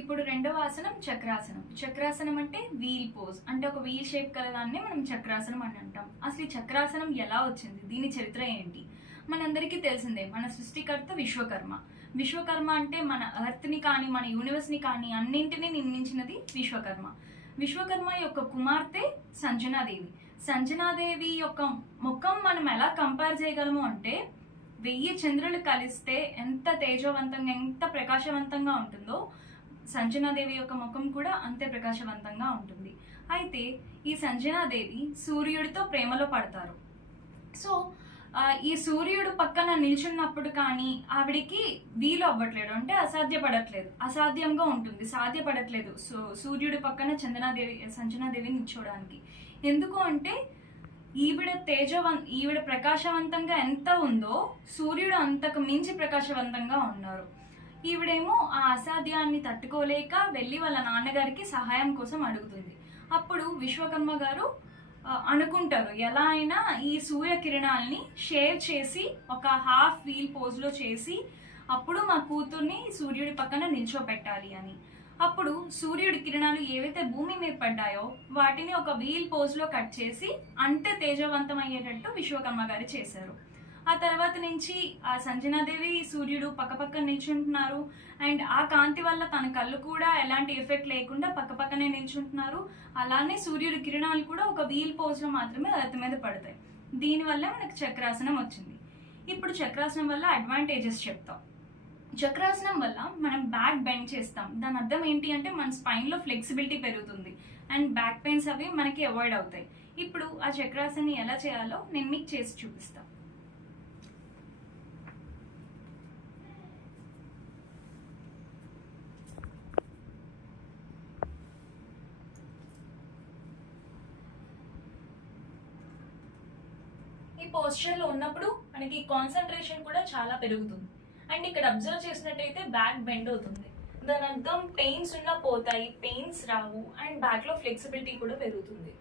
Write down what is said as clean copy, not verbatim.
ఇప్పుడు రెండవ ఆసనం చక్రాసనం. చక్రాసనం అంటే వీల్ పోజ్. అంటే ఒక వీల్ షేప్ కలదాన్ని మనం చక్రాసనం అని అంటాం. అసలు ఈ చక్రాసనం ఎలా వచ్చింది? దీని చరిత్ర ఏంటి? మనందరికీ తెలిసిందే, మన సృష్టికర్త విశ్వకర్మ. విశ్వకర్మ అంటే మన ఎర్త్ని కానీ మన యూనివర్స్ని కానీ అన్నింటినీ నిర్మించినది విశ్వకర్మ. విశ్వకర్మ యొక్క కుమార్తె సంజనాదేవి. సంజనాదేవి యొక్క ముఖం మనం ఎలా కంపేర్ చేయగలము అంటే 1000 చంద్రులు కలిస్తే ఎంత తేజవంతంగా ఎంత ప్రకాశవంతంగా ఉంటుందో సంజనాదేవి యొక్క ముఖం కూడా అంతే ప్రకాశవంతంగా ఉంటుంది. అయితే ఈ సంజనాదేవి సూర్యుడితో ప్రేమలో పడతారు. సో ఈ సూర్యుడు పక్కన నిల్చున్నప్పుడు కానీ ఆవిడికి వీలు అవ్వట్లేదు, అంటే అసాధ్యంగా ఉంటుంది, సాధ్యపడట్లేదు సూర్యుడి పక్కన సంజనాదేవి నిల్చోడానికి. ఎందుకు అంటే ఈవిడ ప్రకాశవంతంగా ఎంత ఉందో సూర్యుడు అంతకు మించి ప్రకాశవంతంగా ఉన్నారు. ఈవిడేమో ఆ అసాధ్యాన్ని తట్టుకోలేక వెళ్ళి వాళ్ళ నాన్నగారికి సహాయం కోసం అడుగుతుంది. అప్పుడు విశ్వకర్మ గారు అనుకుంటారు, ఎలా అయినా ఈ సూర్యకిరణాలని షేర్ చేసి ఒక హాఫ్ వీల్ పోజ్లో చేసి అప్పుడు మా కూతుర్ని సూర్యుడి పక్కన నిల్చోపెట్టాలి అని. అప్పుడు సూర్యుడి కిరణాలు ఏవైతే భూమి మీద పడ్డాయో వాటిని ఒక వీల్ పోజ్లో కట్ చేసి అంతే తేజవంతం అయ్యేటట్టు విశ్వకర్మ గారు చేశారు. ఆ తర్వాత నుంచి ఆ సంజనాదేవి సూర్యుడు పక్కపక్కన నిల్చుంటున్నారు. అండ్ ఆ కాంతి వల్ల తన కళ్ళు కూడా ఎలాంటి ఎఫెక్ట్ లేకుండా పక్కపక్కనే నిల్చుంటున్నారు. అలానే సూర్యుడి కిరణాలు కూడా ఒక వీల్ పోజ్లో మాత్రమే ఎర్త్ మీద పడతాయి. దీనివల్ల మనకు చక్రాసనం వచ్చింది. ఇప్పుడు చక్రాసనం వల్ల అడ్వాంటేజెస్ చెప్తాం. చక్రాసనం వల్ల మనం బ్యాక్ బెండ్ చేస్తాం. దాని అర్థం ఏంటి అంటే మన స్పైన్లో ఫ్లెక్సిబిలిటీ పెరుగుతుంది అండ్ బ్యాక్ పెయిన్స్ అవి మనకి అవాయిడ్ అవుతాయి. ఇప్పుడు ఆ చక్రాసనాన్ని ఎలా చేయాలో నేను మీకు చేసి చూపిస్తాను. ఈ పోస్చర్లో ఉన్నప్పుడు మనకి కాన్సన్ట్రేషన్ కూడా చాలా పెరుగుతుంది. అండ్ ఇక్కడ అబ్జర్వ్ చేసినట్టయితే బ్యాక్ బెండ్ అవుతుంది. దాని అర్థం పెయిన్స్ ఉన్నా పోతాయి, పెయిన్స్ రావు అండ్ బ్యాక్లో ఫ్లెక్సిబిలిటీ కూడా పెరుగుతుంది.